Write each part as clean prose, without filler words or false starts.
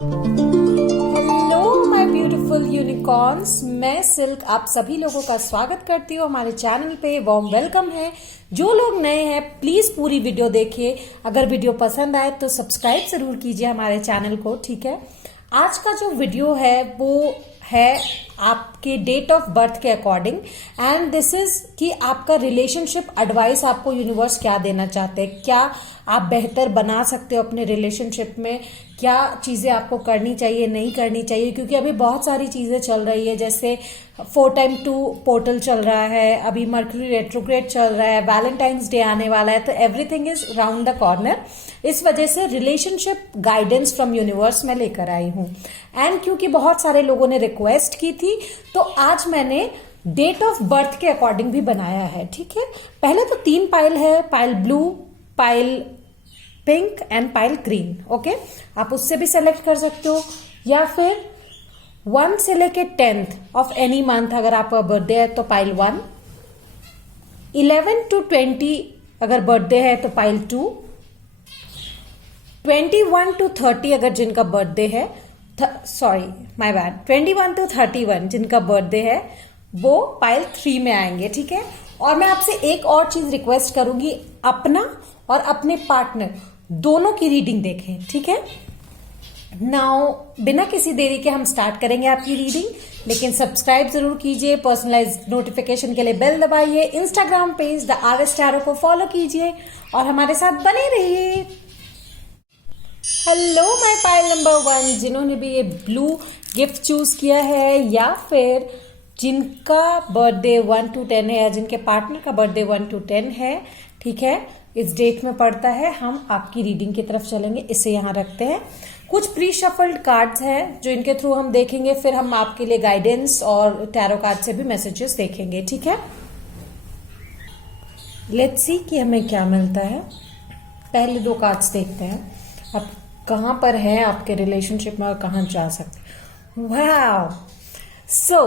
Hello my beautiful unicorns, मैं silk आप सभी लोगों का स्वागत करती हूँ हमारे चैनल पे। वार्म वेलकम है। जो लोग नए हैं प्लीज पूरी वीडियो देखिए। अगर वीडियो पसंद आए तो सब्सक्राइब जरूर कीजिए हमारे चैनल को, ठीक है। आज का जो वीडियो है वो है आपके डेट ऑफ बर्थ के अकॉर्डिंग, एंड दिस इज कि आपका रिलेशनशिप एडवाइस आपको यूनिवर्स क्या देना चाहते हैं, क्या आप बेहतर बना सकते हो अपने रिलेशनशिप में, क्या चीजें आपको करनी चाहिए नहीं करनी चाहिए। क्योंकि अभी बहुत सारी चीजें चल रही है, जैसे 4x2 पोर्टल चल रहा है, अभी मर्क्यूरी रेट्रोग्रेड चल रहा है, वैलेंटाइंस डे आने वाला है, तो everything is round the corner. इस वजह से रिलेशनशिप गाइडेंस फ्रॉम यूनिवर्स में लेकर आई हूं। एंड क्योंकि बहुत सारे लोगों ने रिक्वेस्ट की थी तो आज मैंने डेट ऑफ बर्थ के अकॉर्डिंग भी बनाया है, ठीक है। पहले तो 3 पाइल है, pile blue, pile pink and pile green. Okay, आप उससे भी सेलेक्ट कर सकते हो, या फिर 1 से लेके 10th ऑफ एनी मंथ अगर आपका बर्थडे है तो पाइल 1, 11 to 20 अगर बर्थडे है तो पाइल 2, 21 to 30 अगर जिनका बर्थडे है, सॉरी माय बैड, 21 to 31 जिनका बर्थडे है वो पाइल 3 में आएंगे, ठीक है। और मैं आपसे एक और चीज रिक्वेस्ट करूंगी, अपना और अपने पार्टनर दोनों की रीडिंग देखें, ठीक है। नाउ बिना किसी देरी के हम स्टार्ट करेंगे आपकी रीडिंग, लेकिन सब्सक्राइब जरूर कीजिए, पर्सनलाइज नोटिफिकेशन के लिए बेल दबाइए, Instagram page the RS tarot को फॉलो कीजिए और हमारे साथ बने रहिए। हेलो माय पाइल नंबर 1, जिन्होंने भी ये ब्लू गिफ्ट चूज किया है या फिर जिनका बर्थडे 1 to 10 है या जिनके पार्टनर का बर्थडे 1 to 10 है, ठीक है, इस डेट में पड़ता है, हम आपकी रीडिंग की तरफ चलेंगे। इसे यहां रखते हैं। कुछ प्री शफल्ड कार्ड्स हैं जो इनके थ्रू हम देखेंगे, फिर हम आपके लिए गाइडेंस और टैरो कार्ड से भी मैसेजेस देखेंगे, ठीक है। लेट्स सी कि हमें क्या मिलता है। पहले 2 कार्ड्स देखते हैं, आप कहां पर हैं आपके रिलेशनशिप में और कहां जा सकते। वाव, सो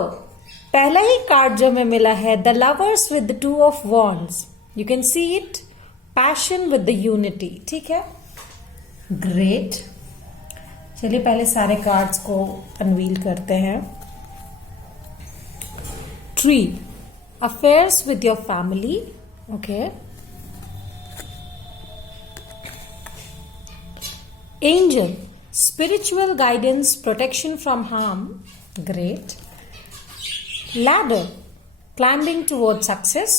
पहला ही कार्ड जो हमें मिला है, the lovers with the 2 of wands। You can see it, passion with the unity, ठीक है, ग्रेट। चलिए पहले सारे कार्ड्स को अनवील करते हैं। Tree, affairs with your family, okay. Angel, spiritual guidance, protection from harm, great. Ladder, climbing towards success.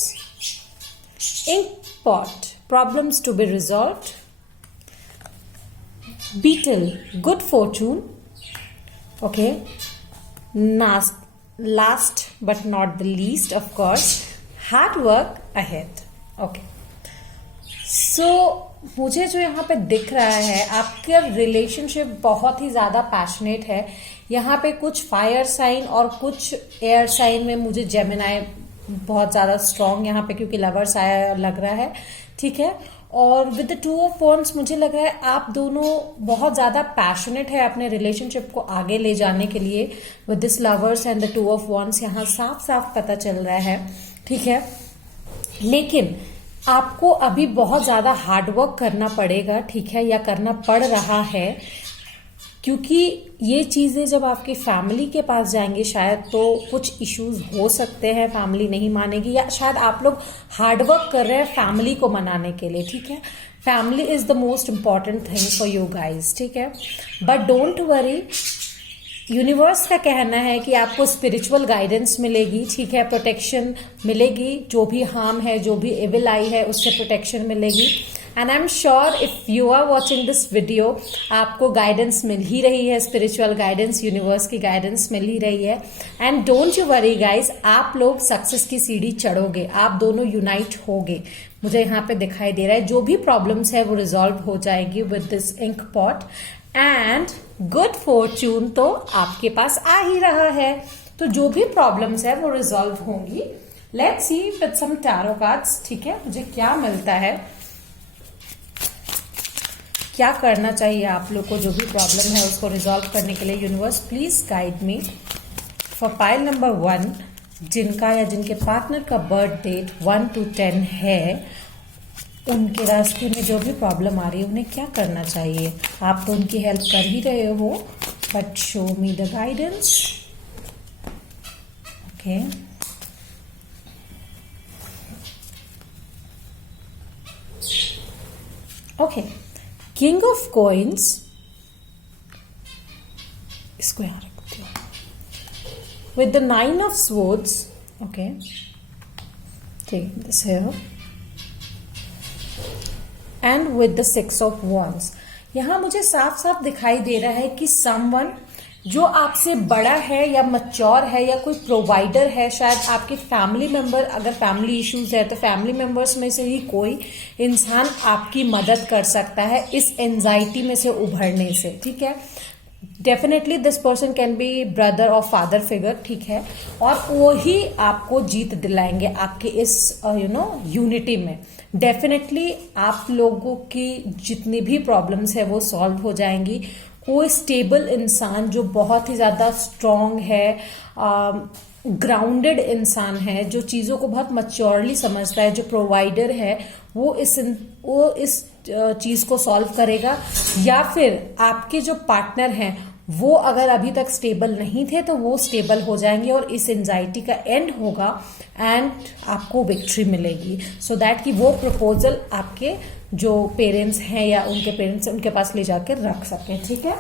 Ink pot, problems to be resolved. Beetle, good fortune. Okay. Last but not the least, of course, hard work ahead. Okay. So, मुझे जो यहाँ पे दिख रहा है, आपका relationship बहुत ही ज्यादा पैशनेट है। यहाँ पे कुछ फायर साइन और कुछ एयर साइन में मुझे जेमिनाई बहुत ज्यादा स्ट्रांग यहाँ पे, क्योंकि लवर्स आया लग रहा है, ठीक है। और विद द 2 of wands मुझे लग रहा है आप दोनों बहुत ज्यादा पैशनेट है अपने रिलेशनशिप को आगे ले जाने के लिए। With this lovers and the 2 of wands यहाँ साफ साफ पता चल रहा है, ठीक है। लेकिन आपको अभी बहुत ज्यादा हार्डवर्क करना पड़ेगा, ठीक है, या करना पड़ रहा है, क्योंकि ये चीजें जब आपकी फैमिली के पास जाएंगे शायद तो कुछ इश्यूज हो सकते हैं, फैमिली नहीं मानेगी, या शायद आप लोग हार्डवर्क कर रहे हैं फैमिली को मनाने के लिए, ठीक है। Family is the most important thing for you guys, ठीक है। बट डोंट वरी, यूनिवर्स का कहना है कि आपको स्पिरिचुअल गाइडेंस मिलेगी, ठीक है, प्रोटेक्शन मिलेगी, जो भी हार्म है, जो भी एविल आई है उससे प्रोटेक्शन मिलेगी। And I am sure if you are watching this video, आपको गाइडेंस मिल ही रही है, स्पिरिचुअल गाइडेंस, यूनिवर्स की गाइडेंस मिल ही रही है। And don't you worry guys, आप लोग सक्सेस की सीढ़ी चढ़ोगे, आप दोनों यूनाइट होगे, मुझे यहाँ पे दिखाई दे रहा है। जो भी प्रॉब्लम्स है वो रिजॉल्व हो जाएगी with this ink pot, and good fortune तो आपके पास आ ही रहा है, तो जो भी प्रॉब्लम्स है वो रिजॉल्व होंगी। Let's see with some tarot cards, ठीक है, मुझे क्या मिलता है, क्या करना चाहिए आप लोग को, जो भी प्रॉब्लम है उसको रिजॉल्व करने के लिए। Universe please guide me for pile number 1, जिनका या जिनके पार्टनर का बर्थ डेट 1 to 10 है। उनके रास्ते में जो भी प्रॉब्लम आ रही है उन्हें क्या करना चाहिए। आप तो उनकी हेल्प कर ही रहे हो, but show me the guidance. Okay, okay, king of coins, इसको यहां रखती हूँ, with the 9 of swords. Okay, ठीक, दिस है, and with the 6 of wands। यहां मुझे साफ साफ दिखाई दे रहा है कि समवन जो आपसे बड़ा है या मैच्योर है या कोई प्रोवाइडर है, शायद आपके फैमिली मेंबर, अगर फैमिली इश्यूज है तो फैमिली मेंबर्स में से ही कोई इंसान आपकी मदद कर सकता है इस एंजाइटी में से उभरने से। ठीक है, definitely this person can be brother और फादर फिगर। ठीक है, और वो ही आपको जीत दिलाएंगे आपके इस यूनिटी में। डेफिनेटली आप लोगों की जितनी भी प्रॉब्लम्स है वो सॉल्व हो जाएंगी। कोई स्टेबल इंसान जो बहुत ही ज्यादा स्ट्रांग है, ग्राउंडेड इंसान है, जो चीजों को बहुत मैच्योरली समझता है, जो प्रोवाइडर है, वो इस चीज को सॉल्व करेगा। या फिर आपके जो पार्टनर हैं वो अगर अभी तक स्टेबल नहीं थे तो वो स्टेबल हो जाएंगे और इस एंजाइटी का एंड होगा एंड आपको विक्ट्री मिलेगी। सो दैट कि वो प्रपोजल आपके जो पेरेंट्स हैं या उनके पेरेंट्स उनके पास ले जाकर रख सकें। ठीक है,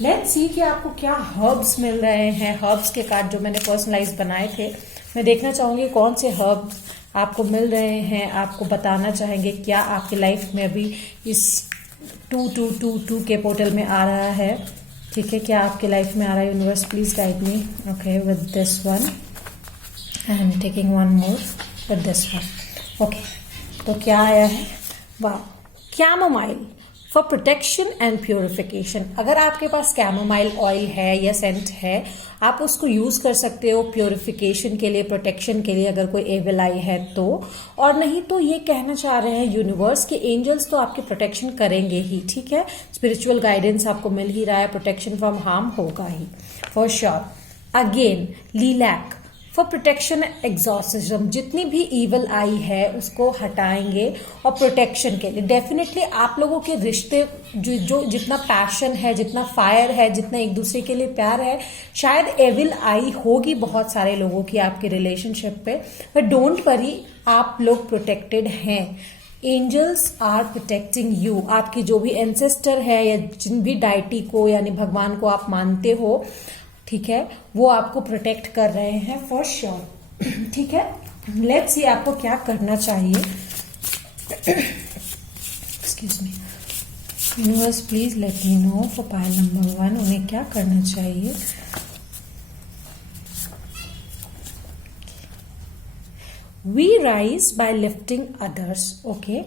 लेट्स सी कि आपको क्या हर्ब्स मिल रहे हैं। हर्ब्स के कार्ड जो मैंने पर्सनलाइज बनाए थे, मैं देखना चाहूंगी कौन से हर्ब्स आपको मिल रहे हैं, आपको बताना चाहेंगे क्या आपकी लाइफ में अभी इस 2222 के पोर्टल में आ रहा है। ठीक है, क्या आपकी लाइफ में आ रहा है। Universe please guide me. Okay, with this one and taking one more with this one. Okay, तो क्या आया है, वाह, chamomile for protection and purification. अगर आपके पास कैमोमाइल ऑयल है या सेंट है, आप उसको यूज कर सकते हो प्योरिफिकेशन के लिए, प्रोटेक्शन के लिए, अगर कोई एविल आई है तो। और नहीं तो ये कहना चाह रहे हैं यूनिवर्स के एंजल्स तो आपके प्रोटेक्शन करेंगे ही। ठीक है, स्पिरिचुअल गाइडेंस आपको मिल ही रहा है, प्रोटेक्शन फ्रॉम हार्म होगा ही for sure. Again lilac for protection exorcism, जितनी भी ईवल आई है उसको हटाएंगे और प्रोटेक्शन के लिए। डेफिनेटली आप लोगों के रिश्ते जो जितना पैशन है, जितना फायर है, जितना एक दूसरे के लिए प्यार है, शायद एविल आई होगी बहुत सारे लोगों की आपके रिलेशनशिप पे, बट डोंट वरी, आप लोग प्रोटेक्टेड हैं। Angels are protecting you. आपकी जो भी एंसेस्टर है या जिन भी डाइटी को यानी भगवान को आप मानते हो, ठीक है, वो आपको प्रोटेक्ट कर रहे हैं फॉर श्योर। ठीक है, लेट्स सी आपको क्या करना चाहिए। Excuse me, universe please let me know for pile number 1 उन्हें क्या करना चाहिए। We rise by lifting others. Okay,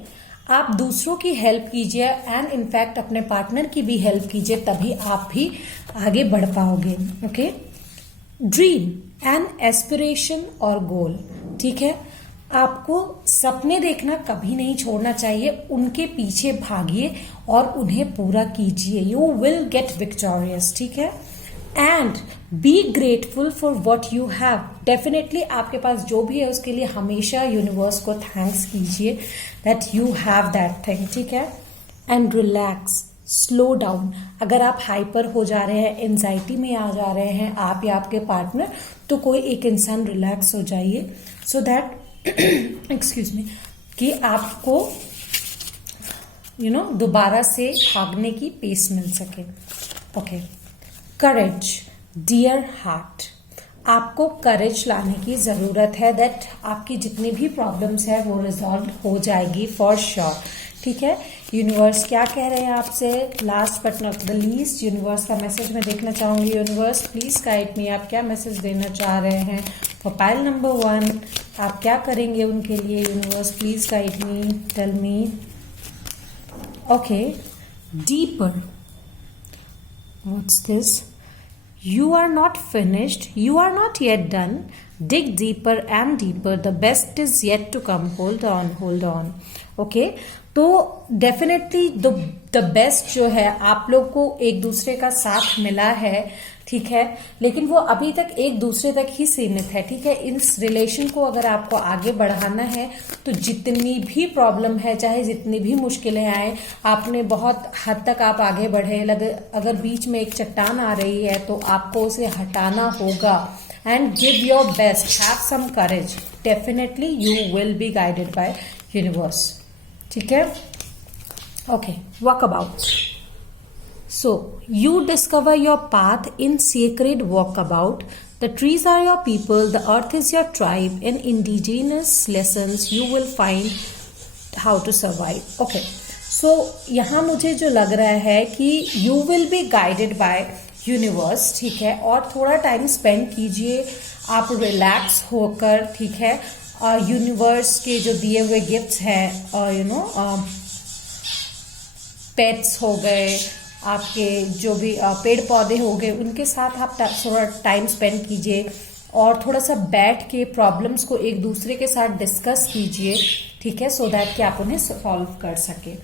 आप दूसरों की हेल्प कीजिए एंड इनफैक्ट अपने पार्टनर की भी हेल्प कीजिए, तभी आप भी आगे बढ़ पाओगे। ओके, ड्रीम एंड एस्पिरेशन और गोल। ठीक है, आपको सपने देखना कभी नहीं छोड़ना चाहिए, उनके पीछे भागिए और उन्हें पूरा कीजिए। You will gate victorious. ठीक है, and be grateful for what you have. Definitely आपके पास जो भी है उसके लिए हमेशा यूनिवर्स को थैंक्स कीजिए that you have that thing. ठीक है, एंड रिलैक्स, स्लो डाउन। अगर आप हाइपर हो जा रहे हैं, एंजाइटी में आ जा रहे हैं आप या आपके पार्टनर, तो कोई एक इंसान रिलैक्स हो जाइए सो दैट एक्सक्यूज मी, कि आपको दोबारा से भागने की पेस मिल सके। ओके, करेज डियर हार्ट, आपको करेज लाने की जरूरत है दैट आपकी जितनी भी प्रॉब्लम्स है वो रिजॉल्व हो जाएगी फॉर श्योर। ठीक है, यूनिवर्स क्या कह रहे हैं आपसे। Last but not the least, universe का मैसेज मैं देखना चाहूंगी। यूनिवर्स प्लीज गाइड मी, आप क्या मैसेज देना चाह रहे हैं फॉर पाइल नंबर 1। आप क्या करेंगे उनके लिए। Universe please guide me, tell me. Okay, deeper, what's this. You are not finished. You are not yet done. Dig deeper and deeper. The best is yet to come. Hold on, hold on. Okay. तो definitely the best जो है, आप लोग को एक दूसरे का साथ मिला है, ठीक है, लेकिन वो अभी तक एक दूसरे तक ही सीमित है, ठीक है। इस रिलेशन को अगर आपको आगे बढ़ाना है तो जितनी भी प्रॉब्लम है, चाहे जितनी भी मुश्किलें आए, आपने बहुत हद तक आप आगे बढ़े, अगर बीच में एक चट्टान आ रही है तो आपको उसे हटाना होगा। And give your best, have some courage, definitely you will be guided by universe, ठीक है। Okay, walk about. So, you discover your path in sacred walkabout. The trees are your people, the earth is your tribe. In indigenous lessons, you will find how to survive. Okay. So, यहाँ मुझे जो लग रहा है कि you will be guided by universe, ठीक है, और थोड़ा टाइम स्पेंड कीजिए आप रिलैक्स होकर, ठीक है। यूनिवर्स के जो दिए हुए गिफ्ट्स हैं, पेट्स हो गए, आपके जो भी पेड़ पौधे हो गए, उनके साथ आप थोड़ा टाइम स्पेंड कीजिए और थोड़ा सा बैठ के प्रॉब्लम्स को एक दूसरे के साथ डिस्कस कीजिए, ठीक है, सो दैट कि आप उन्हें सॉल्व कर सके।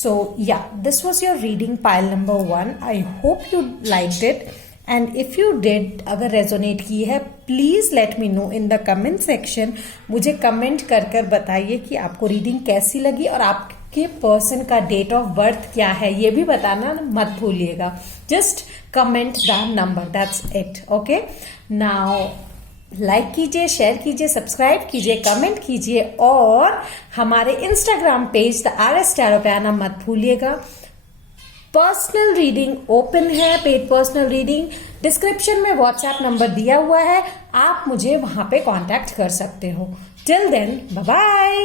सो या this was your reading pile number 1। I hope you liked it, and if you did, अगर रेजोनेट की है, please let me no in the comment section. मुझे कमेंट कर बताइए कि आपको रीडिंग कैसी लगी और आपके पर्सन का डेट ऑफ बर्थ क्या है, ये भी बताना मत भूलिएगा। Just comment the number, that's it. Okay, now like कीजिए, शेयर कीजिए, सब्सक्राइब कीजिए, कमेंट कीजिए और हमारे Instagram page the RS tarot पे आना मत भूलिएगा। पर्सनल रीडिंग ओपन है, पेड पर्सनल रीडिंग, डिस्क्रिप्शन में व्हाट्सएप नंबर दिया हुआ है, आप मुझे वहां पे कांटेक्ट कर सकते हो। Till then, bye bye.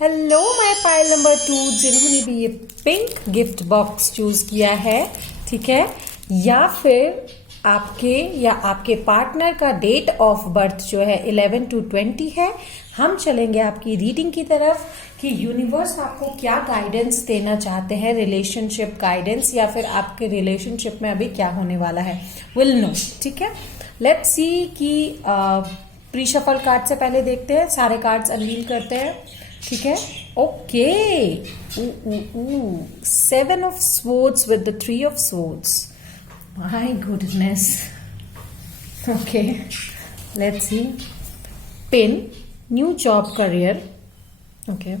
Hello my pile number 2, जिन्होंने भी ये पिंक गिफ्ट बॉक्स चूज किया है, ठीक है, या फिर आपके या आपके पार्टनर का डेट ऑफ बर्थ जो है 11 to 20 है, हम चलेंगे आपकी रीडिंग की तरफ कि यूनिवर्स आपको क्या गाइडेंस देना चाहते हैं, रिलेशनशिप गाइडेंस, या फिर आपके रिलेशनशिप में अभी क्या होने वाला है, विल नो, ठीक है। लेट्स सी कि प्री शफल कार्ड से पहले देखते हैं, सारे कार्ड्स अनवील करते हैं, ठीक है। Okay, 7 of swords with the 3 of swords. My goodness. Okay, let's see. Pin, new job, career. Okay.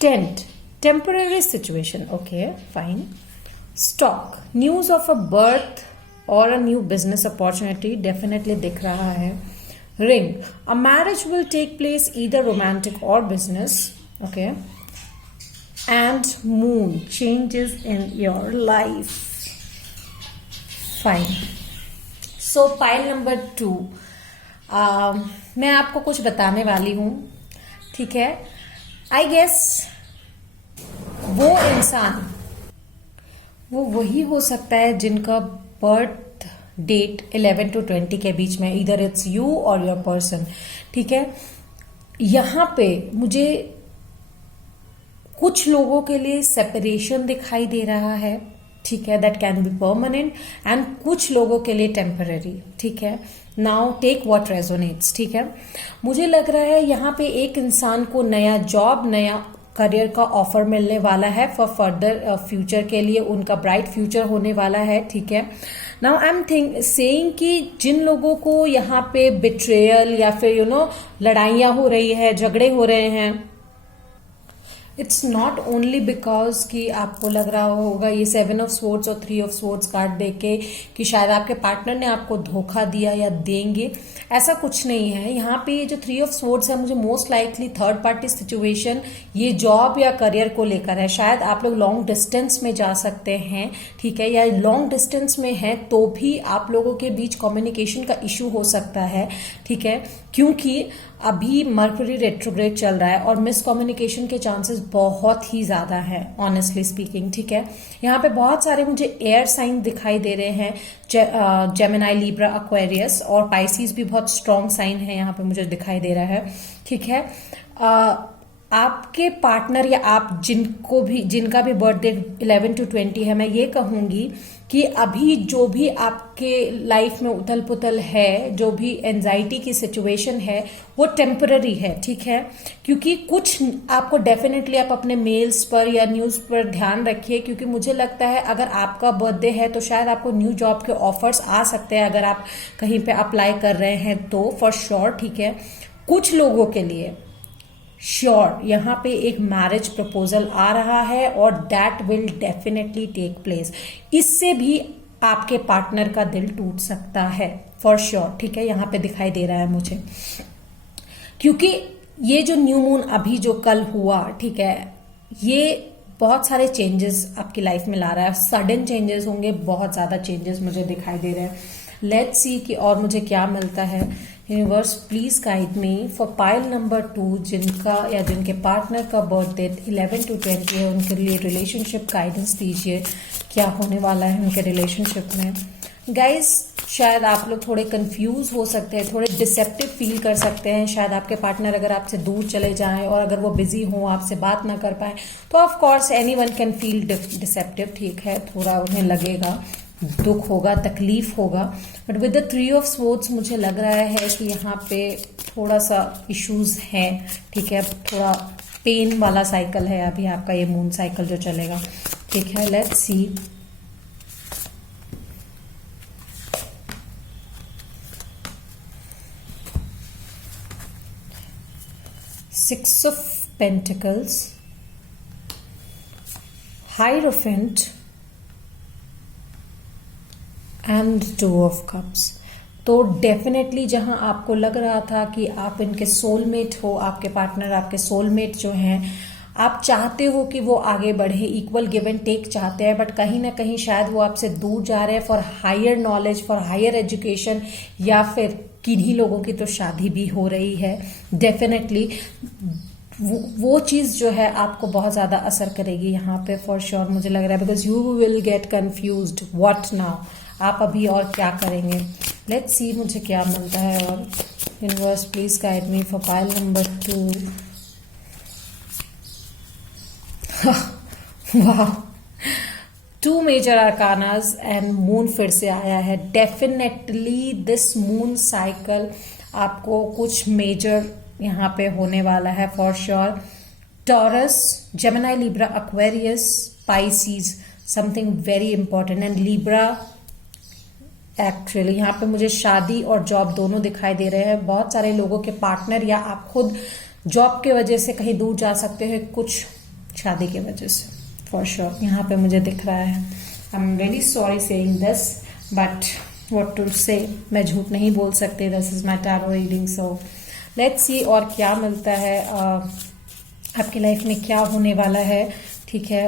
Tent, temporary situation. Okay, fine. Stock, news of a birth or a new business opportunity. Definitely दिख रहा है. Ring, a marriage will take place, either romantic or business. Okay. And moon, changes in your life. Fine. So pile number 2, मैं आपको कुछ बताने वाली हूँ, ठीक है। आई गेस वो इंसान, वो वही हो सकता है जिनका बर्थ डेट 11 to 20 के बीच में, इधर इट्स यू और योर पर्सन, ठीक है। यहाँ पे मुझे कुछ लोगों के लिए सेपरेशन दिखाई दे रहा है, ठीक है, that can be permanent, and कुछ लोगों के लिए टेम्पररी, ठीक है। नाउ टेक व्हाट रेजोनेट्स, ठीक है। मुझे लग रहा है यहाँ पे एक इंसान को नया जॉब, नया करियर का ऑफर मिलने वाला है फॉर फर्दर फ्यूचर के लिए, उनका ब्राइट फ्यूचर होने वाला है, ठीक है। नाउ आई एम सेइंग कि जिन लोगों को यहाँ पे बिट्रेयल या फिर लड़ाइयाँ हो रही है, झगड़े हो रहे हैं, इट्स नॉट ओनली बिकॉज कि आपको लग रहा होगा ये 7 of swords और 3 of swords कार्ड देख के कि शायद आपके पार्टनर ने आपको धोखा दिया या देंगे, ऐसा कुछ नहीं है। यहाँ पे ये जो 3 of swords है, मुझे most likely third party situation ये जॉब या करियर को लेकर है। शायद आप लोग लॉन्ग डिस्टेंस में जा सकते हैं, ठीक है, या लॉन्ग डिस्टेंस में है तो भी आप लोगों के बीच कम्युनिकेशन का इशू हो सकता है, ठीक है, क्योंकि अभी मर्करी रेट्रोग्रेड चल रहा है और मिसकम्युनिकेशन के चांसेस बहुत ही ज्यादा है, ऑनेस्टली स्पीकिंग, ठीक है। यहाँ पे बहुत सारे मुझे एयर साइन दिखाई दे रहे हैं, जेमिनाई, लिब्रा, एक्वेरियस और पाइसिस भी बहुत स्ट्रॉन्ग साइन है यहाँ पे मुझे दिखाई दे रहा है, ठीक है। आपके पार्टनर या आप जिनका भी बर्थडे 11 to 20 है, मैं ये कहूंगी कि अभी जो भी आपके लाइफ में उथल पुथल है, जो भी एंजाइटी की सिचुएशन है, वो टेम्पररी है, ठीक है। क्योंकि कुछ आपको डेफिनेटली आप अपने मेल्स पर या न्यूज पर ध्यान रखिए, क्योंकि मुझे लगता है अगर आपका बर्थडे है तो शायद आपको न्यू जॉब के ऑफर्स आ सकते हैं, अगर आप कहीं पे अप्लाई कर रहे हैं तो फॉर श्योर, ठीक है। कुछ लोगों के लिए श्योर यहाँ पे एक मैरिज प्रपोजल आ रहा है और that will definitely take place. इससे भी आपके पार्टनर का दिल टूट सकता है फॉर श्योर, ठीक है। यहाँ पे दिखाई दे रहा है मुझे, क्योंकि ये जो न्यू मून अभी जो कल हुआ, ठीक है, ये बहुत सारे चेंजेस आपकी लाइफ में ला रहा है। सडन चेंजेस होंगे, बहुत ज्यादा चेंजेस मुझे दिखाई दे रहे हैं। लेट्स सी कि और मुझे क्या मिलता है। Universe please guide me for pile number 2, जिनका या जिनके पार्टनर का बर्थडे 11 to 20 है, उनके लिए रिलेशनशिप गाइडेंस दीजिए। क्या होने वाला है उनके रिलेशनशिप में। गाइज शायद आप लोग थोड़े कंफ्यूज हो सकते हैं, थोड़े डिसेप्टिव फील कर सकते हैं। शायद आपके पार्टनर अगर आपसे दूर चले जाएं और अगर वो बिजी हो, आपसे बात ना कर पाए, तो of course anyone can feel deceptive, ठीक है। थोड़ा उन्हें लगेगा, दुख होगा, तकलीफ होगा। But with the 3 of Swords मुझे लग रहा है कि यहाँ पे थोड़ा सा इश्यूज है, ठीक है। थोड़ा पेन वाला साइकिल है अभी आपका ये मून साइकिल जो चलेगा, ठीक है। Let's C. Six of Pentacles, Hierophant and 2 of Cups। तो डेफिनेटली जहां आपको लग रहा था कि आप इनके सोलमेट हो, आपके पार्टनर आपके सोलमेट जो हैं, आप चाहते हो कि वो आगे बढ़े, इक्वल गिव एंड टेक चाहते हैं, बट कहीं ना कहीं शायद वो आपसे दूर जा रहे हैं for higher knowledge, for higher education, या फिर किन्हीं लोगों की तो शादी भी हो रही है। डेफिनेटली वो चीज जो है आपको बहुत ज्यादा असर करेगी यहाँ पे फॉर श्योर, मुझे लग रहा है, because you will gate confused what now, आप अभी और क्या करेंगे। लेट्स सी मुझे क्या मिलता है। और universe please guide me for pile number 2। वाह, 2 मेजर आर्कानाज एंड मून फिर से आया है। डेफिनेटली दिस मून साइकिल आपको कुछ मेजर यहाँ पे होने वाला है for sure. Taurus, Gemini, Libra, Aquarius, Pisces, something very important. And Libra actually यहाँ पे मुझे शादी और जॉब दोनों दिखाई दे रहे हैं। बहुत सारे लोगों के पार्टनर या आप खुद जॉब के वजह से कहीं दूर जा सकते हैं, कुछ शादी की वजह से फॉर श्योर यहाँ पे मुझे दिख रहा है। I am very sorry saying this, but what to say, मैं झूठ नहीं बोल सकती। This is my tarot reading, so let's see और क्या मिलता है। आपकी लाइफ में क्या होने वाला है, ठीक है।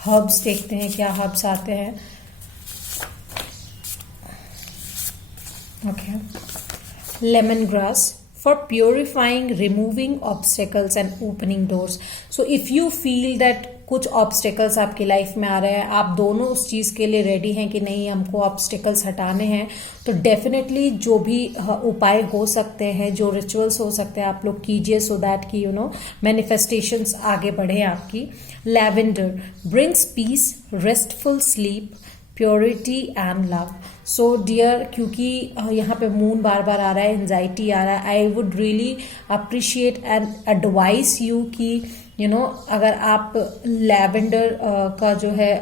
हर्ब्स देखते हैं, क्या हर्ब्स आते हैं। Okay, lemon grass for purifying, removing obstacles and opening doors. So if you feel that कुछ ऑब्स्टिकल्स आपकी लाइफ में आ रहे हैं, आप दोनों उस चीज के लिए रेडी हैं कि नहीं हमको ऑब्स्टिकल्स हटाने हैं, तो डेफिनेटली जो भी उपाय हो सकते हैं, जो रिचुअल्स हो सकते हैं, आप लोग कीजिए, सो दैट कि मैनिफेस्टेशंस आगे बढ़े आपकी। Lavender brings peace, restful sleep, purity and love. So dear, क्योंकि यहाँ पे मून बार बार आ रहा है, एंजाइटी आ रहा है, I would really appreciate and advice you कि अगर आप लैवेंडर का जो है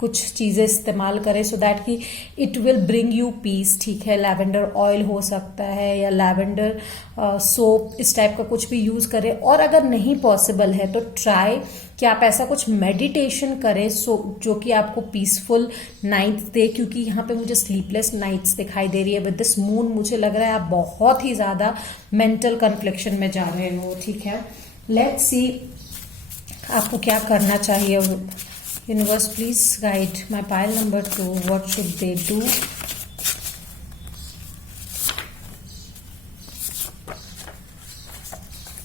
कुछ चीजें इस्तेमाल करें, सो दैट कि it will bring you peace, ठीक है। लैवेंडर ऑयल हो सकता है या लैवेंडर सोप, इस टाइप का कुछ भी यूज करें। और अगर नहीं पॉसिबल है तो ट्राई कि आप ऐसा कुछ मेडिटेशन करें जो कि आपको पीसफुल नाइट्स दे, क्योंकि यहाँ पे मुझे स्लीपलेस नाइट्स दिखाई दे रही है विद दिस मून। मुझे लग रहा है आप बहुत ही ज्यादा मेंटल कन्फ्लिक्शन में जा रहे हो, ठीक है। लेट्स सी आपको क्या करना चाहिए। Universe please guide my pile number 2, what should they do.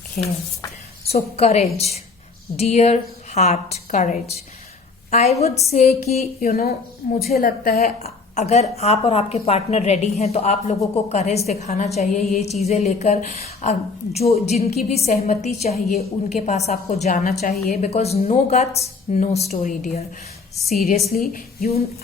Okay, so courage, dear heart, courage. I would say कि मुझे लगता है अगर आप और आपके पार्टनर रेडी हैं तो आप लोगों को करेज दिखाना चाहिए, ये चीज़ें लेकर जो जिनकी भी सहमति चाहिए उनके पास आपको जाना चाहिए, because no guts no story dear. Seriously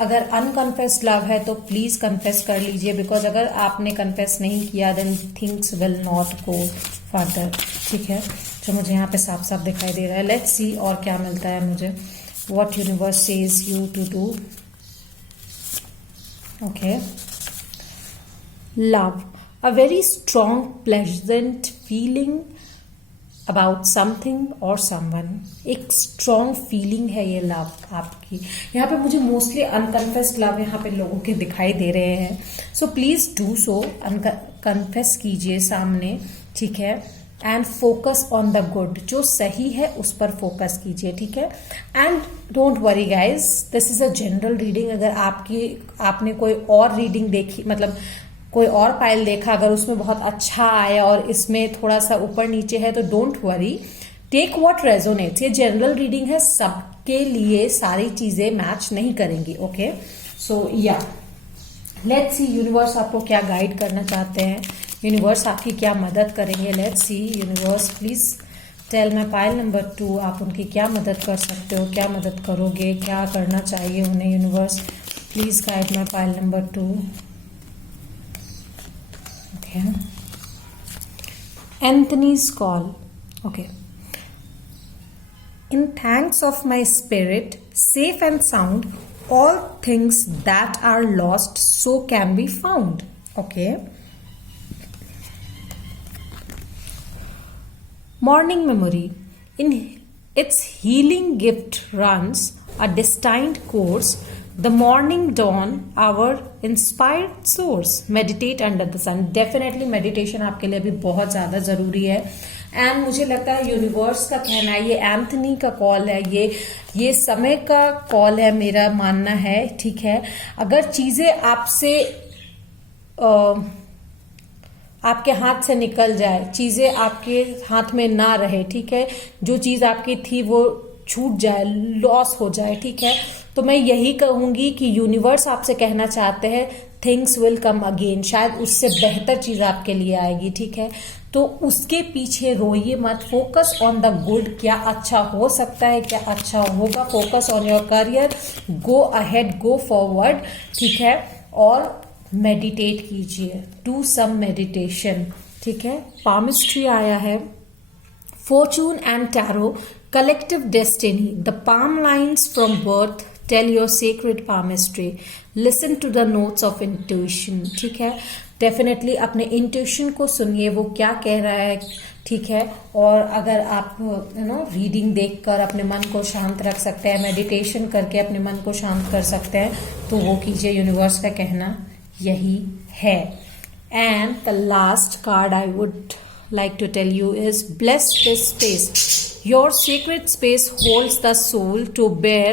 अगर अनकन्फेस्ड लव है तो प्लीज कन्फेस कर लीजिए, बिकॉज अगर आपने कन्फेस नहीं किया then things will not go further, ठीक है। जो मुझे यहाँ पे साफ साफ दिखाई दे रहा है, लेट्स सी और क्या मिलता है मुझे, what universe says you to do. Okay, love, a very strong pleasant feeling about something और समवन, एक स्ट्रॉन्ग फीलिंग है ये लव आपकी। यहाँ पे मुझे मोस्टली अनकन्फेस्ड लव यहाँ पे लोगों के दिखाई दे रहे हैं, so please do so, confess कीजिए सामने, ठीक है। And focus on the good, जो सही है उस पर फोकस कीजिए, ठीक है। And don't worry guys, this is a general reading. अगर आपने कोई और रीडिंग देखी, मतलब कोई और पाइल देखा, अगर उसमें बहुत अच्छा आया और इसमें थोड़ा सा ऊपर नीचे है तो don't worry, take what resonates. ये जनरल रीडिंग है, सबके लिए सारी चीजें मैच नहीं करेंगी, ओके। सो या लेट्स सी यूनिवर्स आपको क्या गाइड करना चाहते हैं, यूनिवर्स आपकी क्या मदद करेंगे। Let's see universe, please tell me pile number 2, आप उनकी क्या मदद कर सकते हो, क्या मदद करोगे, क्या करना चाहिए उन्हें। यूनिवर्स प्लीज गाइड मैं pile number 2। Okay. Anthony's call. Okay. In thanks of my spirit, safe and sound, all things that are lost so can be found. Okay. Morning memory. In its healing gift runs a destined course. The morning dawn, our inspired source. Meditate under the sun. Definitely meditation आपके लिए भी बहुत ज्यादा जरूरी है। And मुझे लगता है यूनिवर्स का कहना है, ये एंथनी का कॉल है, ये समय का कॉल है, मेरा मानना है, ठीक है। अगर चीजें आपसे आपके हाथ से निकल जाए, चीजें आपके हाथ में ना रहे, ठीक है, जो चीज आपकी थी वो छूट जाए, लॉस हो जाए, ठीक है, तो मैं यही कहूंगी कि यूनिवर्स आपसे कहना चाहते हैं थिंग्स विल कम अगेन, शायद उससे बेहतर चीज आपके लिए आएगी, ठीक है। तो उसके पीछे रोइए मत, फोकस ऑन द गुड, क्या अच्छा हो सकता है, क्या अच्छा होगा, focus on your career, go ahead, go forward, ठीक है। और मेडिटेट कीजिए, डू सम मेडिटेशन, ठीक है। पामिस्ट्री आया है, Fortune and tarot, collective destiny, the palm lines from birth tell your sacred palmistry, listen to the notes of intuition, ठीक है। डेफिनेटली अपने इंट्यूशन को सुनिए, वो क्या कह रहा है, ठीक है। और अगर आप रीडिंग देखकर अपने मन को शांत रख सकते हैं, मेडिटेशन करके अपने मन को शांत कर सकते हैं, तो वो कीजिए, यूनिवर्स का कहना यही है। And the last card I would like to tell you is bless this space. Your sacred space holds the soul to bear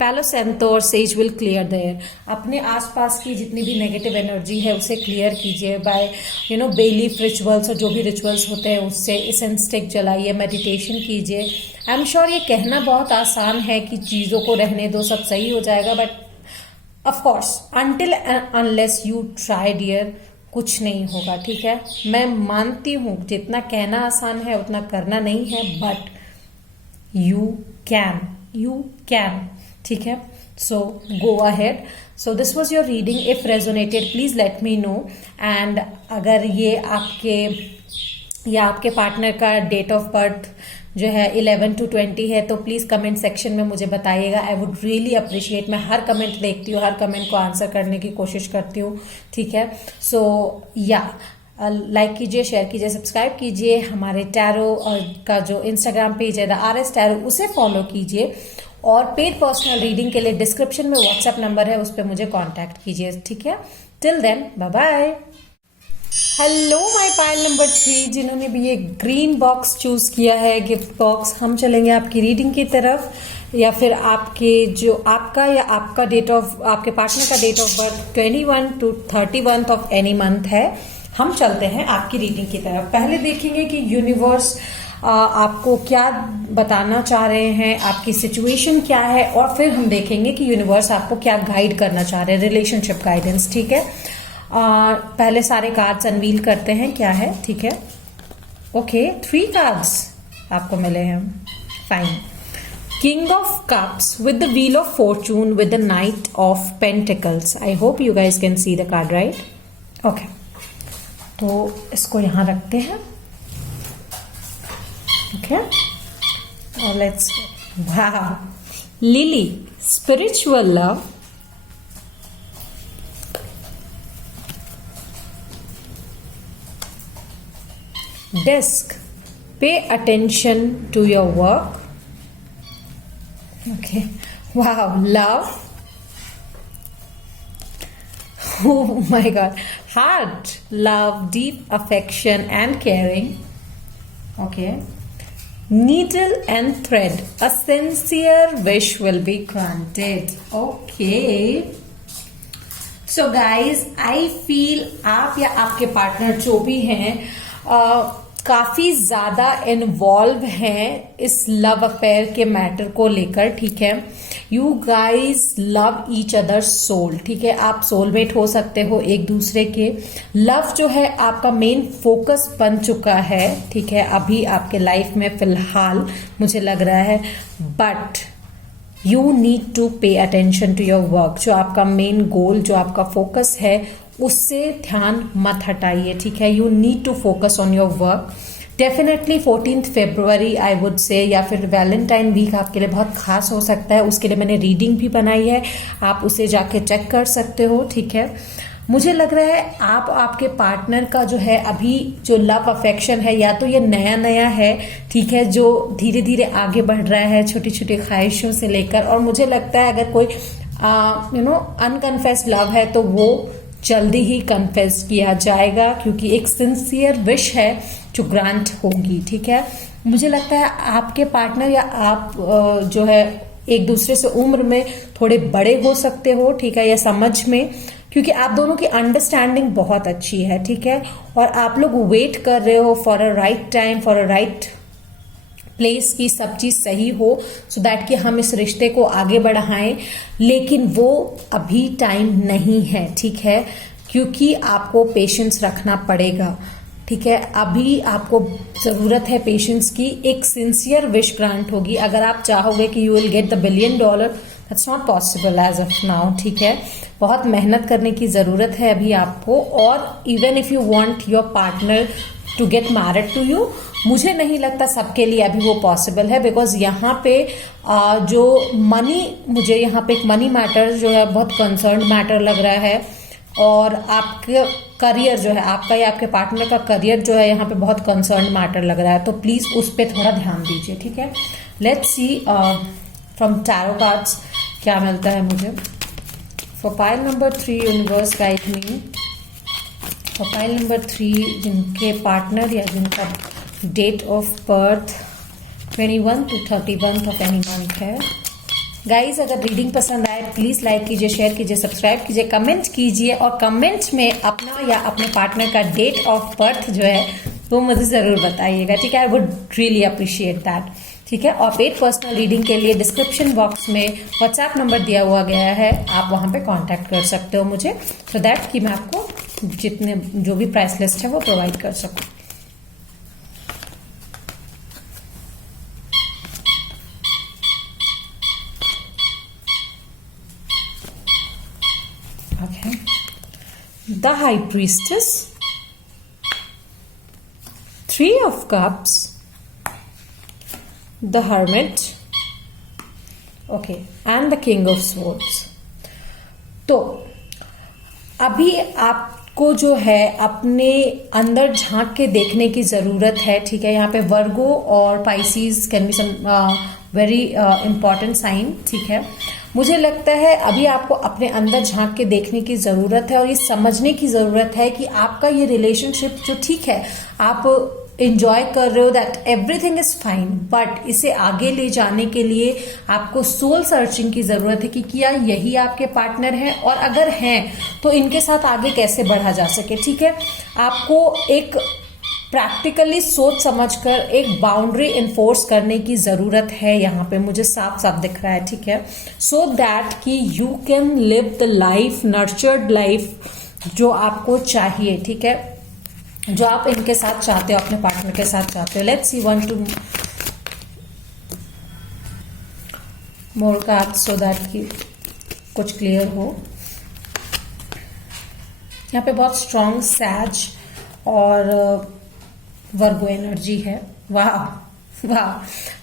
Palo Santo और says will clear the air. अपने आसपास की जितनी भी नेगेटिव एनर्जी है उसे clear कीजिए bye बेलीफ rituals, और जो भी रिचुअल्स होते हैं उससे इंसेंस स्टिक जलाइए, मेडिटेशन कीजिए। आई एम श्योर ये कहना बहुत आसान है कि चीज़ों को रहने दो, सब सही हो जाएगा, but of course until unless you try dear, कुछ नहीं होगा, ठीक है। मैं मानती हूं जितना कहना आसान है उतना करना नहीं है, बट यू कैन, ठीक है। So go ahead. So this was your reading. If resonated please let me know. And अगर ये आपके पार्टनर का डेट ऑफ बर्थ जो है 11 to 20 है तो प्लीज कमेंट सेक्शन में मुझे बताइएगा। I would really appreciate. मैं हर कमेंट देखती हूँ, हर कमेंट को आंसर करने की कोशिश करती हूँ, ठीक है। सो या लाइक कीजिए, शेयर कीजिए, सब्सक्राइब कीजिए। हमारे टैरो का जो इंस्टाग्राम पेज है द RS टैरो, उसे फॉलो कीजिए। और पेड पर्सनल रीडिंग के लिए डिस्क्रिप्शन में व्हाट्सएप नंबर है, उस पर मुझे कॉन्टैक्ट कीजिए, ठीक है। Till then bye bye. Hello my pile number 3, जिन्होंने भी ये ग्रीन बॉक्स चूज किया है, गिफ्ट बॉक्स। हम चलेंगे आपकी रीडिंग की तरफ, या फिर आपका डेट ऑफ, आपके पार्टनर का date of birth 21 to 31 of any month है। हम चलते हैं आपकी रीडिंग की तरफ। पहले देखेंगे कि यूनिवर्स आपको क्या बताना चाह रहे हैं, आपकी सिचुएशन क्या है, और फिर हम देखेंगे कि यूनिवर्स आपको क्या गाइड करना चाह रहे हैं, रिलेशनशिप गाइडेंस। ठीक है, पहले सारे कार्ड्स अनवील करते हैं क्या है। ठीक है, ओके 3 कार्ड्स आपको मिले हैं। Fine, King of Cups with the Wheel of Fortune with the Knight of Pentacles. I hope you guys can see the card, right? Okay. तो इसको यहाँ रखते हैं। Okay. Now let's. Wow. Lily, spiritual love. Desk, pay attention to your work. Okay, wow, love. Oh my god, heart, love, deep affection and caring. Okay, needle and thread, a sincere wish will be granted. Okay, so guys, I feel आप या आपके partner जो भी हैं काफी ज्यादा involve हैं इस लव अफेयर के मैटर को लेकर। ठीक है, you guys love each other soul. ठीक है, आप सोलमेट हो सकते हो एक दूसरे के। लव जो है आपका मेन फोकस बन चुका है। ठीक है, अभी आपके लाइफ में फिलहाल मुझे लग रहा है, but you need to pay attention to your work. जो आपका मेन गोल, जो आपका फोकस है, उससे ध्यान मत हटाइए। ठीक है, you need to focus on your work. Definitely 14 फरवरी आई वुड से, या फिर वैलेंटाइन वीक आपके लिए बहुत खास हो सकता है। उसके लिए मैंने रीडिंग भी बनाई है, आप उसे जाके चेक कर सकते हो। ठीक है, मुझे लग रहा है आप आपके पार्टनर का जो है अभी जो लव अफेक्शन है, या तो ये नया नया है। ठीक है, जो धीरे धीरे आगे बढ़ रहा है छोटी छोटी ख्वाहिशों से लेकर। और मुझे लगता है अगर कोई अनकन्फेस्ड लव है तो वो जल्दी ही कन्फेस किया जाएगा, क्योंकि एक सिंसियर विश है जो ग्रांट होगी। ठीक है, मुझे लगता है आपके पार्टनर या आप जो है एक दूसरे से उम्र में थोड़े बड़े हो सकते हो। ठीक है, या समझ में, क्योंकि आप दोनों की अंडरस्टैंडिंग बहुत अच्छी है। ठीक है, और आप लोग वेट कर रहे हो for a right time, for a right place की सब चीज सही हो, सो दैट कि हम इस रिश्ते को आगे बढ़ाएं। लेकिन वो अभी टाइम नहीं है। ठीक है, क्योंकि आपको पेशेंस रखना पड़ेगा। ठीक है, अभी आपको जरूरत है पेशेंस की। एक सिंसियर विश ग्रांट होगी। अगर आप चाहोगे कि you will get the $1 billion, that's not possible as of now. ठीक है, बहुत मेहनत करने की जरूरत है अभी आपको। और even if you want your partner to get married to you, मुझे नहीं लगता सबके लिए अभी वो पॉसिबल है। बिकॉज यहाँ पे जो मनी, मुझे यहाँ पे एक मनी मैटर जो है बहुत कंसर्न मैटर लग रहा है। और आपका करियर जो है, आपका या आपके पार्टनर का करियर जो है यहाँ पे बहुत कंसर्न मैटर लग रहा है। तो प्लीज उस पर थोड़ा ध्यान दीजिए। ठीक है, let's see from tarot cards क्या मिलता है मुझे। For pile number 3 universe guide me. For pile number 3 जिनके पार्टनर या जिनका date of birth 21 to 31 of any month है। गाइज, अगर रीडिंग पसंद आए प्लीज लाइक कीजिए, शेयर कीजिए, सब्सक्राइब कीजिए, कमेंट कीजिए, और कमेंट में अपना या अपने पार्टनर का डेट ऑफ बर्थ जो है वो मुझे जरूर बताइएगा। ठीक है, I would really appreciate that. ठीक है, और पेड पर्सनल रीडिंग के लिए डिस्क्रिप्शन बॉक्स में व्हाट्सएप नंबर दिया हुआ गया है, आप वहां पे कांटेक्ट कर सकते हो मुझे, सो दैट कि मैं आपको जितने जो भी प्राइस लिस्ट है वो प्रोवाइड कर सकूं। Okay. The High Priestess, 3 of Cups, the Hermit, okay, and the King of Swords. तो अभी आपको जो है अपने अंदर झांक के देखने की जरूरत है। ठीक है, यहाँ पे वर्गो और Pisces can be some very important sign. ठीक है, मुझे लगता है अभी आपको अपने अंदर झांक के देखने की जरूरत है और ये समझने की जरूरत है कि आपका ये रिलेशनशिप जो ठीक है आप एंजॉय कर रहे हो, that everything is fine, but इसे आगे ले जाने के लिए आपको सोल सर्चिंग की जरूरत है कि क्या यही आपके पार्टनर हैं, और अगर हैं तो इनके साथ आगे कैसे बढ़ा जा सके। ठीक है, आपको एक प्रैक्टिकली सोच समझकर एक बाउंड्री इन्फोर्स करने की जरूरत है, यहाँ पे मुझे साफ साफ दिख रहा है, ठीक है, सो दैट कि you can live the life, nurtured life जो आपको चाहिए, ठीक है, जो आप इनके साथ चाहते हो, अपने पार्टनर के साथ चाहते हो. Let's see 1 2 more cards so that कि कुछ क्लियर हो. यहाँ पे बहुत स्ट्रॉन्ग सैज और वर्गो एनर्जी है. वाह वाह.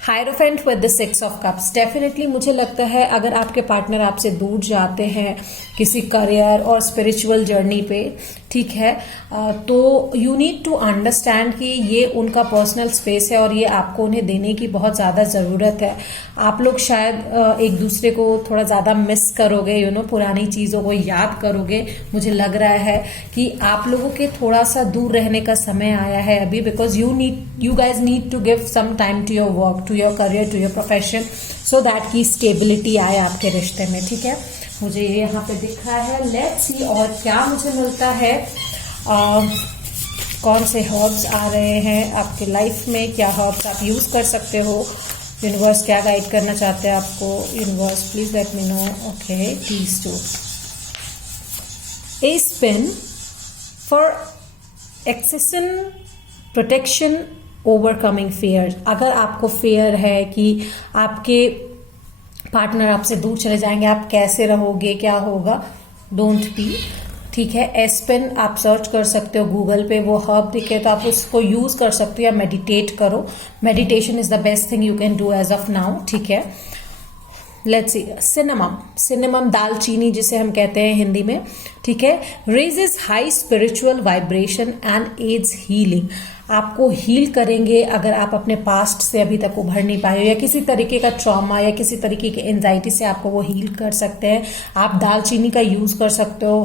Hierophant with the 6 of cups. Definitely मुझे लगता है अगर आपके पार्टनर आपसे दूर जाते हैं किसी करियर और स्पिरिचुअल जर्नी पे, ठीक है, तो यू नीड टू अंडरस्टैंड कि ये उनका पर्सनल स्पेस है और ये आपको उन्हें देने की बहुत ज़्यादा ज़रूरत है. आप लोग शायद एक दूसरे को थोड़ा ज़्यादा मिस करोगे, यू नो, पुरानी चीज़ों को याद करोगे. मुझे लग रहा है कि आप लोगों के थोड़ा सा दूर रहने का समय आया है अभी, because you guys need to give some time to your work, to your career, to your profession, so that की स्टेबिलिटी आए आपके रिश्ते में, ठीक है. मुझे ये यहाँ पे दिख रहा है. लेट्स सी और क्या मुझे मिलता है. कौन से हर्ब्स आ रहे हैं आपके लाइफ में, क्या हर्ब्स आप यूज कर सकते हो, यूनिवर्स क्या गाइड करना चाहते हैं आपको. Universe please let me no. Okay, please do. A spin for एक्सेसन protection overcoming fair. अगर आपको फेयर है कि आपके पार्टनर आपसे दूर चले जाएंगे, आप कैसे रहोगे, क्या होगा, डोंट बी, ठीक है. एस्पेन आप सर्च कर सकते हो गूगल पे, वो हर्ब दिखे तो आप उसको यूज कर सकते हो या मेडिटेट करो. Meditation is the best thing you can do as of now, ठीक है. Let's C. सिनेमम. सिनेमम दालचीनी जिसे हम कहते हैं हिंदी में, ठीक है. Raises high spiritual vibration and aids healing. आपको हील करेंगे अगर आप अपने पास्ट से अभी तक उभर नहीं पाए हो या किसी तरीके का ट्रॉमा या kiसी तरीके की एंजाइटी से आपको वो हील कर सकते हैं. आप दालचीनी का यूज कर सकते हो.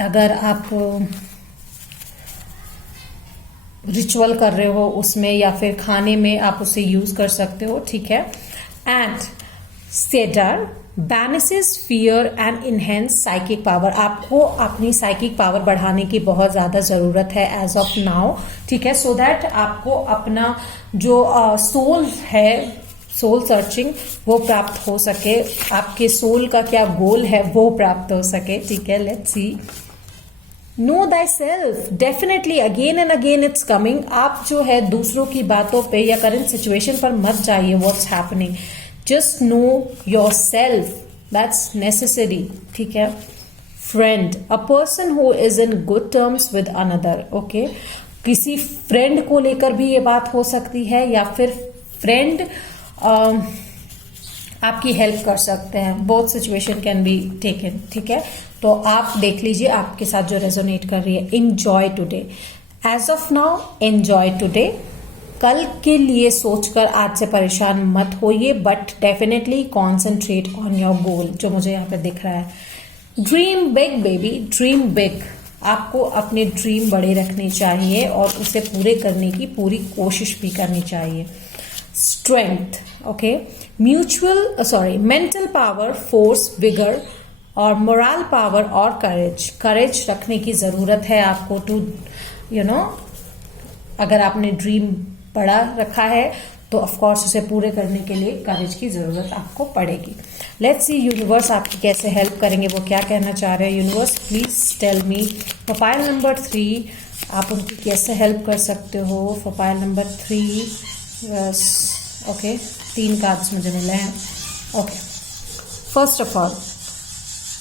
अगर आप रिचुअल कर रहे हो उसमें या फिर खाने में आप उसे यूज कर सकते हो, ठीक है. And cedar banishes fear and enhance psychic power. आपको अपनी साइकिक पावर बढ़ाने की बहुत ज्यादा जरूरत है एज ऑफ नाउ, ठीक है, सो दैट आपको अपना जो सोल है, सोल सर्चिंग, वो प्राप्त हो सके, आपके सोल का क्या गोल है वो प्राप्त हो सके, ठीक है. Let's C. No thy self. Definitely again and again it's coming. आप जो है दूसरों की बातों पे या करंट सिचुएशन पर मत जाइए. What's happening, just know your self, that's necessary, ठीक है. Friend. A person who is in good terms with another. Okay, किसी फ्रेंड को लेकर भी ये बात हो सकती है या फिर फ्रेंड आपकी हेल्प कर सकते हैं. Both situation can be taken, ठीक है. तो आप देख लीजिए आपके साथ जो रेजोनेट कर रही है. Enjoy today. As of now enjoy today. कल के लिए सोचकर आज से परेशान मत होइए, but definitely concentrate on your goal, जो मुझे यहाँ पे दिख रहा है. Dream big baby, dream big. आपको अपने ड्रीम बड़े रखने चाहिए और उसे पूरे करने की पूरी कोशिश भी करनी चाहिए. Strength. Okay, mental power, force, vigour और मोरल पावर और करेज रखने की जरूरत है आपको टू अगर आपने ड्रीम बड़ा रखा है तो ऑफ कोर्स उसे पूरे करने के लिए करेज की जरूरत आपको पड़ेगी. लेट्स सी यूनिवर्स आपकी कैसे हेल्प करेंगे, वो क्या कहना चाह रहे हैं. Universe please tell me. For pile number 3 आप उनकी कैसे हेल्प कर सकते हो. For pile number 3 okay, 3 cards मुझे मिले हैं. Okay, first of all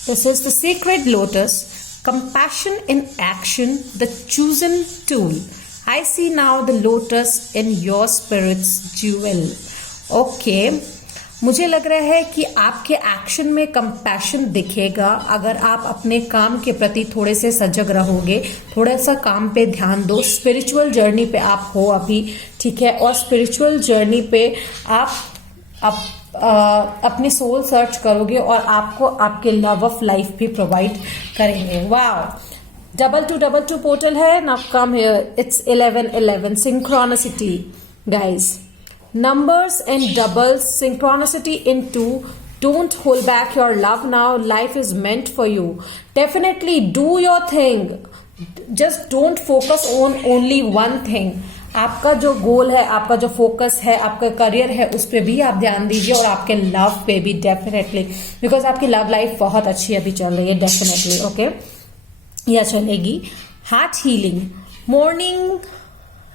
this is the secret lotus. Compassion in action, the chosen tool. I see now the lotus in your spirit's jewel. Okay. मुझे लग रहा है कि आपके एक्शन में कंपैशन दिखेगा अगर आप अपने काम के प्रति थोड़े से सजग रहोगे, थोड़ा सा काम पे ध्यान दो. स्पिरिचुअल जर्नी पे आप हो अभी, ठीक है, और स्पिरिचुअल जर्नी पे आप अपने सोल सर्च करोगे और आपको आपके लव ऑफ लाइफ भी प्रोवाइड करेंगे. वाह. 2222 पोर्टल है. Now come here. It's 1111. Synchronicity guys. Numbers and doubles, synchronicity in 2. Don't hold back your love now. Life is meant for you. Definitely do your thing. Just don't focus on only one thing. आपका जो गोल है, आपका जो focus है, आपका career है, उस पर भी आप ध्यान दीजिए और आपके लव पे भी डेफिनेटली, बिकॉज आपकी लव लाइफ बहुत अच्छी अभी चल रही है डेफिनेटली। ओके, या चलेगी। Heart healing, morning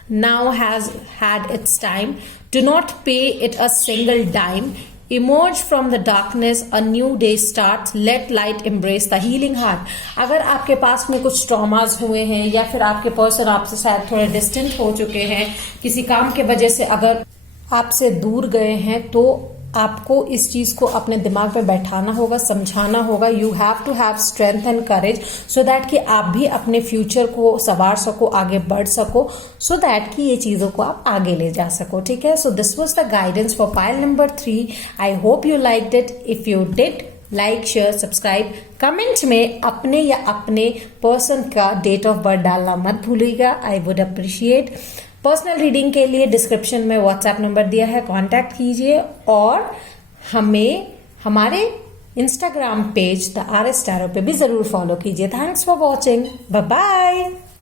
now has had its time. Do not pay it a single dime. Emerge from the darkness, a new day starts. Let light embrace the healing heart. अगर आपके पास में कुछ traumas हुए हैं या फिर आपके पर्सन आपसे शायद थोड़े डिस्टेंट हो चुके हैं, किसी काम के वजह से अगर आपसे दूर गए हैं, तो आपको इस चीज को अपने दिमाग में बैठाना होगा, समझाना होगा। You have to have strength and courage so that कि आप भी अपने फ्यूचर को संवार सको, आगे बढ़ सको, सो दैट कि ये चीजों को आप आगे ले जा सको। ठीक है, so this was the guidance for pile number 3। I hope you liked it. If you did, like, share, subscribe. Comment में अपने या अपने पर्सन का डेट ऑफ बर्थ डालना मत भूलिएगा। I would appreciate. Personal reading के लिए डिस्क्रिप्शन में व्हाट्सएप नंबर दिया है, कांटेक्ट कीजिए और हमें हमारे Instagram page the RS Tarot पे भी जरूर फॉलो कीजिए। Thanks for watching, bye bye.